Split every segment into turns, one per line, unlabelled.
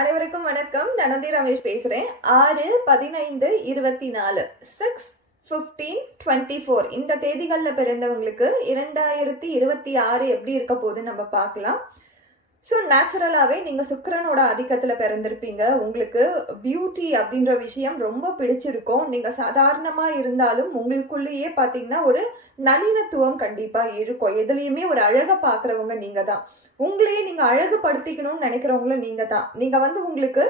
அனைவருக்கும் வணக்கம். நனந்தி ரமேஷ் பேசுறேன். ஆறு பதினைந்து இருபத்தி நாலு சிக்ஸ் ஃபிஃப்டீன் டுவெண்ட்டி ஃபோர் இந்த தேதிகளில் பிறந்தவங்களுக்கு இரண்டாயிரத்தி இருபத்தி ஆறு எப்படி இருக்க போகுதுன்னு நம்ம பார்க்கலாம். ஸோ நேச்சுரலாகவே நீங்கள் சுக்கரனோட ஆதிக்கத்தில் பிறந்திருப்பீங்க. உங்களுக்கு பியூட்டி அப்படின்ற விஷயம் ரொம்ப பிடிச்சிருக்கும். நீங்கள் சாதாரணமாக இருந்தாலும் உங்களுக்குள்ளேயே பார்த்தீங்கன்னா ஒரு நளினத்துவம் கண்டிப்பாக இருக்கும். எதுலேயுமே ஒரு அழகை பார்க்குறவங்க நீங்கள் தான் உங்களையே நீங்கள் அழகுபடுத்திக்கணும்னு நினைக்கிறவங்களும் நீங்கள் தான் நீங்கள் வந்து உங்களுக்கு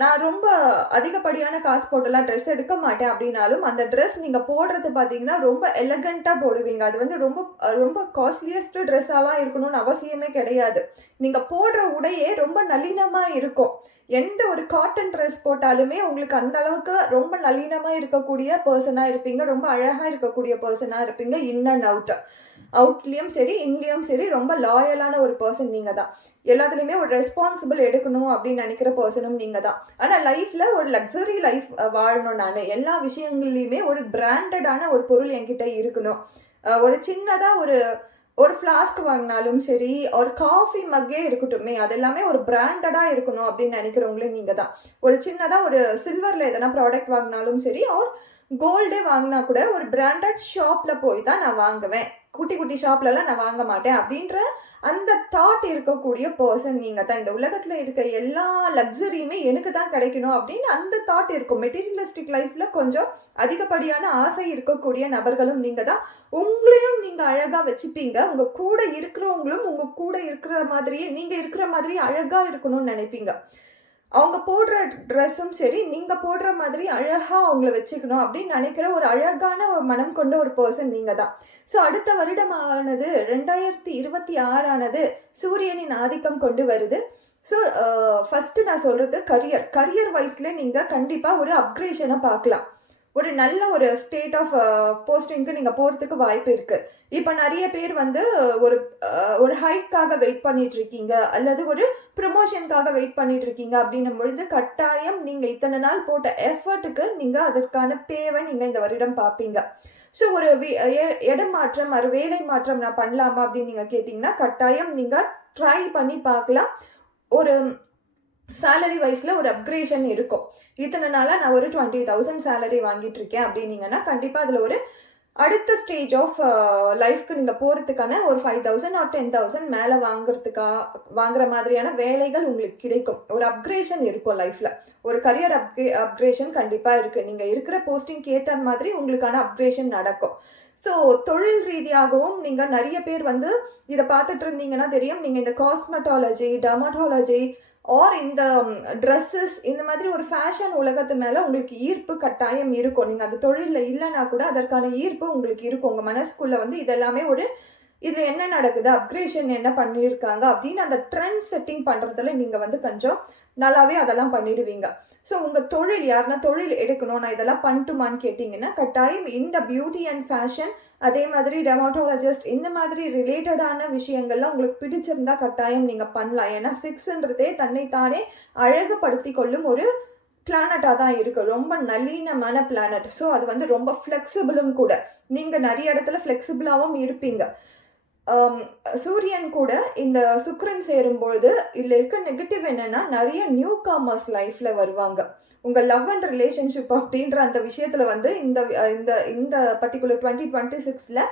நான் ரொம்ப அதிகப்படியான காசு போட்டெல்லாம் ட்ரெஸ் எடுக்க மாட்டேன் அப்படின்னாலும் அந்த ட்ரெஸ் நீங்கள் போடுறது பார்த்தீங்கன்னா ரொம்ப எலகண்ட்டாக போடுவீங்க. அது வந்து ரொம்ப ரொம்ப காஸ்ட்லியஸ்ட் ட்ரெஸ்ஸாலாம் இருக்கணும்னு அவசியமே கிடையாது. நீங்கள் போடுற உடையே ரொம்ப நளினமாக இருக்கும். எந்த ஒரு காட்டன் ட்ரெஸ் போட்டாலுமே உங்களுக்கு அந்த அளவுக்கு ரொம்ப நளினமாக இருக்கக்கூடிய பர்சனாக இருப்பீங்க. ரொம்ப அழகாக இருக்கக்கூடிய பர்சனாக இருப்பீங்க. இன் அண்ட் அவுட் அவுட்லேயும் சரி இன்லேயும் சரி ரொம்ப லாயலான ஒரு பர்சன் நீங்கள் தான் எல்லாத்துலேயுமே ஒரு ரெஸ்பான்சிபிள் எடுக்கணும் அப்படின்னு நினைக்கிற பர்சனும் நீங்கள் தான் ஆனால் லைஃப்பில் ஒரு லக்ஸரி லைஃப் வாழணும் நான். எல்லா விஷயங்கள்லையுமே ஒரு பிராண்டடான ஒரு பொருள் என்கிட்ட இருக்கணும். ஒரு சின்னதாக ஒரு ஒரு ஃப்ளாஸ்க் வாங்கினாலும் சரி ஒரு காஃபி மக்கே இருக்கட்டுமே அது எல்லாமே ஒரு பிராண்டடாக இருக்கணும் அப்படின்னு நினைக்கிறவங்களே நீங்கள் தான் ஒரு சின்னதாக ஒரு சில்வரில் எதனா ப்ராடக்ட் வாங்கினாலும் சரி ஆர் கோல்டே வாங்கினா கூட ஒரு பிராண்டட் ஷாப்பில் போய் தான் நான் வாங்குவேன். குட்டி குட்டி ஷாப்லலாம் நான் வாங்க மாட்டேன். அப்படின்ற அந்த தாட் இருக்கக்கூடிய பர்சன் நீங்கள் தான். இந்த உலகத்தில் இருக்க எல்லா லக்ஸரியுமே எனக்கு தான் கிடைக்கணும் அப்படின்னு அந்த தாட் இருக்கும். மெட்டீரியலிஸ்டிக் லைஃப்பில் கொஞ்சம் அதிகப்படியான ஆசை இருக்கக்கூடிய நபர்களும் நீங்கள் தான். உங்களையும் நீங்கள் அழகாக வச்சுப்பீங்க. உங்கள் கூட இருக்கிறவங்களும் உங்கள் கூட இருக்கிற மாதிரியே நீங்கள் இருக்கிற மாதிரி அழகாக இருக்கணும்னு நினைப்பீங்க. அவங்க போடுற ட்ரெஸ்ஸும் சரி நீங்கள் போடுற மாதிரி அழகாக அவங்கள வச்சுக்கணும் அப்படின்னு நினைக்கிற ஒரு அழகான ஒரு மனம் கொண்ட ஒரு பர்சன் நீங்கள் தான் ஸோ அடுத்த வருடமானது ரெண்டாயிரத்தி இருபத்தி ஆறானது சூரியனின் ஆதிக்கம் கொண்டு வருது. ஸோ ஃபஸ்ட்டு நான் சொல்கிறது கரியர் கரியர் வைஸில் நீங்கள் கண்டிப்பாக ஒரு அப்கிரேஷனை பார்க்கலாம். ஒரு நல்ல ஒரு ஸ்டேட் ஆஃப் போஸ்டிங்க்கு uh, நீங்கள் போகிறதுக்கு வாய்ப்பு இருக்குது இப்போ நிறைய பேர் வந்து uh, ஒரு uh, ஒரு ஹைக்காக வெயிட் பண்ணிட்டு இருக்கீங்க அல்லது ஒரு ப்ரொமோஷனுக்காக வெயிட் பண்ணிட்டு இருக்கீங்க அப்படின்னும் பொழுது கட்டாயம் நீங்கள் இத்தனை நாள் போட்ட எஃபர்ட்டுக்கு நீங்கள் அதற்கான பேவை நீங்கள் இந்த வருடம் பார்ப்பீங்க. ஸோ ஒரு வி- இடம் மாற்றம் ஒரு வேலை மாற்றம் நான் பண்ணலாமா அப்படின்னு நீங்கள் கேட்டிங்கன்னா கட்டாயம் நீங்கள் ட்ரை பண்ணி பார்க்கலாம். ஒரு சேலரி வைஸில் ஒரு அப்கிரேஷன் இருக்கும். இத்தனை நாளாக நான் ஒரு டுவெண்ட்டி தௌசண்ட் சேலரி வாங்கிட்டு இருக்கேன் அப்படின்னீங்கன்னா கண்டிப்பாக அதில் ஒரு அடுத்த ஸ்டேஜ் ஆஃப் லைஃப்க்கு நீங்கள் போகிறதுக்கான ஒரு five thousand or ten thousand மேலே வாங்குறதுக்கா வாங்குற மாதிரியான வேலைகள் உங்களுக்கு கிடைக்கும். ஒரு அப்கிரேஷன் இருக்கும் லைஃப்பில் ஒரு கரியர் அப்கே அப்கிரேஷன் கண்டிப்பாக இருக்குது நீங்கள் இருக்கிற போஸ்டிங்க்கு ஏற்ற மாதிரி உங்களுக்கான அப்கிரேஷன் நடக்கும். ஸோ தொழில் ரீதியாகவும் நீங்கள் நிறைய பேர் வந்து இதை பார்த்துட்டு இருந்தீங்கன்னா தெரியும். நீங்கள் இந்த காஸ்மெட்டாலஜி டர்மட்டாலஜி ஆர் இந்த ட்ரெஸ்ஸஸ் இந்த மாதிரி ஒரு ஃபேஷன் உலகத்து மேலே உங்களுக்கு ஈர்ப்பு கட்டாயம் இருக்கும். நீங்கள் அந்த தொழிலில் இல்லைன்னா கூட அதற்கான ஈர்ப்பு உங்களுக்கு இருக்கும். உங்கள் மனசுக்குள்ளே வந்து இதெல்லாமே ஒரு இதில் என்ன நடக்குது? அப்கிரேஷன் என்ன பண்ணியிருக்காங்க அப்படின்னு அந்த ட்ரெண்ட் செட்டிங் பண்ணுறதுல நீங்கள் வந்து கொஞ்சம் நல்லாவே அதெல்லாம் பண்ணிடுவீங்க. ஸோ உங்கள் தொழில் யாருன்னா தொழில் எடுக்கணும் நான் இதெல்லாம் பண்ணட்டுமான்னு கேட்டிங்கன்னா கட்டாயம் இந்த பியூட்டி அண்ட் ஃபேஷன் அதே மாதிரி டெமாட்டோலஜிஸ்ட் இந்த மாதிரி ரிலேட்டடான விஷயங்கள்லாம் உங்களுக்கு பிடிச்சிருந்தா கட்டாயம் நீங்கள் பண்ணலாம். ஏன்னா சிக்ஸ்ன்றதே தன்னைத்தானே அழகுபடுத்தி கொள்ளும் ஒரு பிளானட்டாக தான் இருக்கு. ரொம்ப நளினமான பிளானட் ஸோ அது வந்து ரொம்ப ஃப்ளெக்சிபிளும் கூட. நீங்கள் நிறைய இடத்துல ஃப்ளெக்சிபிளாகவும் இருப்பீங்க. சூரியன் கூட இந்த சுக்கரன் சேரும் பொழுது இதில் இருக்க நெகட்டிவ் என்னன்னா நிறைய நியூ காமர்ஸ் லைஃப்பில் வருவாங்க. உங்கள் லவ் அண்ட் ரிலேஷன்ஷிப் அப்படின்ற அந்த விஷயத்தில் வந்து இந்த இந்த இந்த பர்டிகுலர் டுவெண்ட்டி டுவெண்ட்டி சிக்ஸில்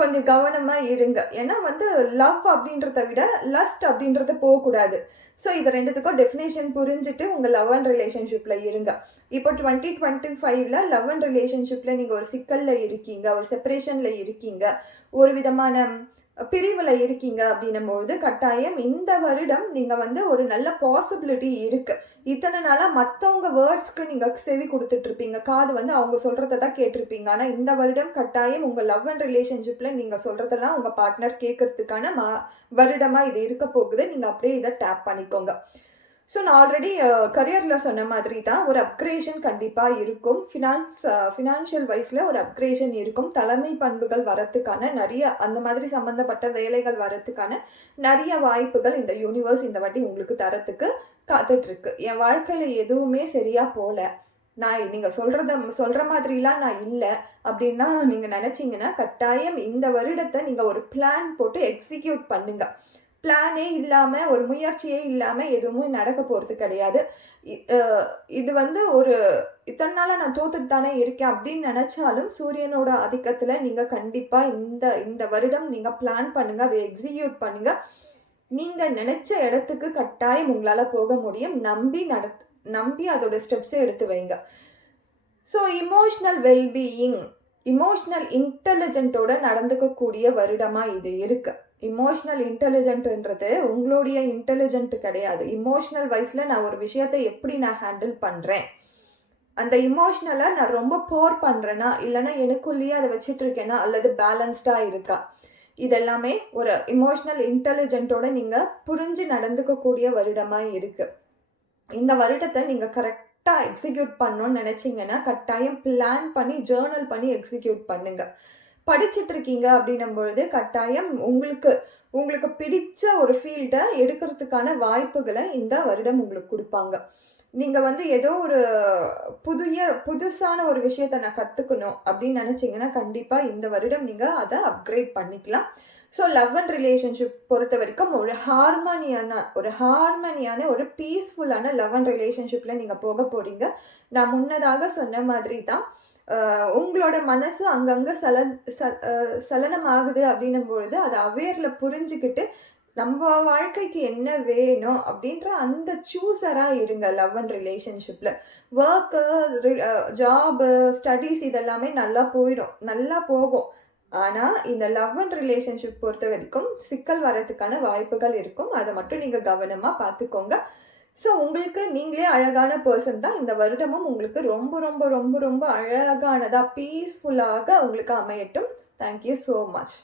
கொஞ்சம் கவனமாக இருங்க. ஏன்னா வந்து லவ் அப்படின்றத விட லஸ்ட் அப்படின்றது போகக்கூடாது. ஸோ இது ரெண்டுத்துக்கும் டெஃபினேஷன் புரிஞ்சுட்டு உங்கள் லவ் அண்ட் ரிலேஷன்ஷிப்பில் இருங்க. இப்போ டுவெண்ட்டி டுவெண்ட்டி ஃபைவ்ல லவ் அண்ட் ரிலேஷன்ஷிப்பில் நீங்கள் ஒரு சிக்கலில் இருக்கீங்க ஒரு செப்பரேஷனில் இருக்கீங்க. ஒரு விதமான பிரிவில் இருக்கீங்க அப்படின்னும் பொழுது கட்டாயம் இந்த வருடம் நீங்கள் வந்து ஒரு நல்ல பாசிபிலிட்டி இருக்குது இத்தனை நாளாக மற்றவங்க வேர்ட்ஸ்க்கு நீங்கள் செவி கொடுத்துட்ருப்பீங்க. காது வந்து அவங்க சொல்கிறத தான் கேட்டிருப்பீங்க. ஆனால் இந்த வருடம் கட்டாயம் உங்கள் லவ் அண்ட் ரிலேஷன்ஷிப்பில் நீங்கள் சொல்கிறதெல்லாம் உங்கள் பார்ட்னர் கேட்கறதுக்கான மா வருடமாக இது இருக்க போகுது. நீங்கள் அப்படியே இதை டேப் பண்ணிக்கோங்க. ஸோ நான் ஆல்ரெடி uh, கரியரில் சொன்ன மாதிரி தான் ஒரு அப்கிரேஷன் கண்டிப்பாக இருக்கும். ஃபினான்ஸ் ஃபினான்ஷியல் வைஸில் ஒரு அப்கிரேஷன் இருக்கும். தலைமை பண்புகள் வரத்துக்கான நிறைய அந்த மாதிரி சம்மந்தப்பட்ட வேலைகள் வரத்துக்கான நிறைய வாய்ப்புகள் இந்த யூனிவர்ஸ் இந்த வாட்டி உங்களுக்கு தரத்துக்கு காத்துட்ருக்கு. என் வாழ்க்கையில் எதுவுமே சரியாக போகல நான் நீங்கள் சொல்கிறத சொல்கிற மாதிரிலாம் நான் இல்லை. அப்படின்னா நீங்கள் நினச்சிங்கன்னா கட்டாயம் இந்த வருடத்தை நீங்கள் ஒரு பிளான் போட்டு எக்ஸிக்யூட் பண்ணுங்கள் பிளானே இல்லாமல் ஒரு முயற்சியே இல்லாமல் எதுவுமே நடக்க போகிறது கிடையாது. இது வந்து ஒரு இத்தனை நாளாக நான் தோத்துட்டு தானே இருக்கேன் அப்படின்னு நினச்சாலும் சூரியனோட ஆதிக்கத்தில் நீங்கள் கண்டிப்பாக இந்த இந்த வருடம் நீங்கள் பிளான் பண்ணுங்கள் அதை எக்ஸிக்யூட் பண்ணுங்கள் நீங்கள் நினச்ச இடத்துக்கு கட்டாயம் உங்களால் போக முடியும். நம்பி நட நம்பி அதோட ஸ்டெப்ஸை எடுத்து வைங்க. ஸோ இமோஷ்னல் வெல்பீயிங் இமோஷ்னல் இன்டெலிஜென்ட்டோட நடந்துக்கக்கூடிய வருடமாக இது இருக்கு. இமோஷ்னல் இன்டெலிஜென்ட்ன்றது உங்களுடைய இன்டெலிஜென்ட் கிடையாது. இமோஷ்னல் வயசில் நான் ஒரு விஷயத்தை எப்படி நான் ஹேண்டில் பண்ணுறேன் அந்த இமோஷ்னலை நான் ரொம்ப போர் பண்ணுறேன்னா இல்லைன்னா எனக்குள்ளேயே அதை வச்சுட்டு இருக்கேனா அல்லது பேலன்ஸ்டாக இருக்கா? இதெல்லாமே ஒரு இமோஷ்னல் இன்டெலிஜென்ட்டோட நீங்கள் புரிஞ்சு நடந்துக்கக்கூடிய வருடமாக இருக்குது இந்த வருடத்தை நீங்கள் கரெக்ட் கரெக்டாக எக்ஸிக்யூட் பண்ணணும்னு நினைச்சீங்கன்னா கட்டாயம் பிளான் பண்ணி ஜேர்னல் பண்ணி எக்ஸிக்யூட் பண்ணுங்க. படிச்சிட்டு இருக்கீங்க அப்படின்னும் பொழுது கட்டாயம் உங்களுக்கு உங்களுக்கு பிடிச்ச ஒரு ஃபீல்டை எடுக்கிறதுக்கான வாய்ப்புகளை இந்த வருடம் உங்களுக்கு கொடுப்பாங்க. நீங்கள் வந்து ஏதோ ஒரு புதிய புதுசான ஒரு விஷயத்த நான் கற்றுக்கணும் அப்படின்னு நினச்சிங்கன்னா கண்டிப்பாக இந்த வருடம் நீங்கள் அதை அப்கிரேட் பண்ணிக்கலாம். ஸோ லவ் அண்ட் ரிலேஷன்ஷிப் பொறுத்த வரைக்கும் ஒரு ஹார்மோனியான ஒரு ஹார்மோனியான ஒரு பீஸ்ஃபுல்லான லவ் அண்ட் ரிலேஷன்ஷிப்பில் நீங்கள் போக போகிறீங்க நான் முன்னதாக சொன்ன மாதிரி தான் உங்களோட மனசு அங்கங்கே சல ச- சலனம் ஆகுது அப்படின்னும் பொழுது அதை அவேரில் புரிஞ்சுக்கிட்டு நம்ம வாழ்க்கைக்கு என்ன வேணும் அப்படின்ற அந்த சூஸராக இருங்க லவ் அண்ட் ரிலேஷன்ஷிப்பில் ஒர்க்கு ஜாபு ஸ்டடீஸ் இதெல்லாமே நல்லா போயிடும் நல்லா போகும். ஆனால் இந்த லவ் அண்ட் ரிலேஷன்ஷிப் பொறுத்த வரைக்கும் சிக்கல் வரதுக்கான வாய்ப்புகள் இருக்கும். அதை மட்டும் நீங்கள் கவனமாக பார்த்துக்கோங்க. ஸோ உங்களுக்கு நீங்களே அழகான பர்சன் தான். இந்த வருடமும் உங்களுக்கு ரொம்ப ரொம்ப ரொம்ப ரொம்ப அழகானதாக பீஸ்ஃபுல்லாக உங்களுக்கு அமையட்டும். Thank you so much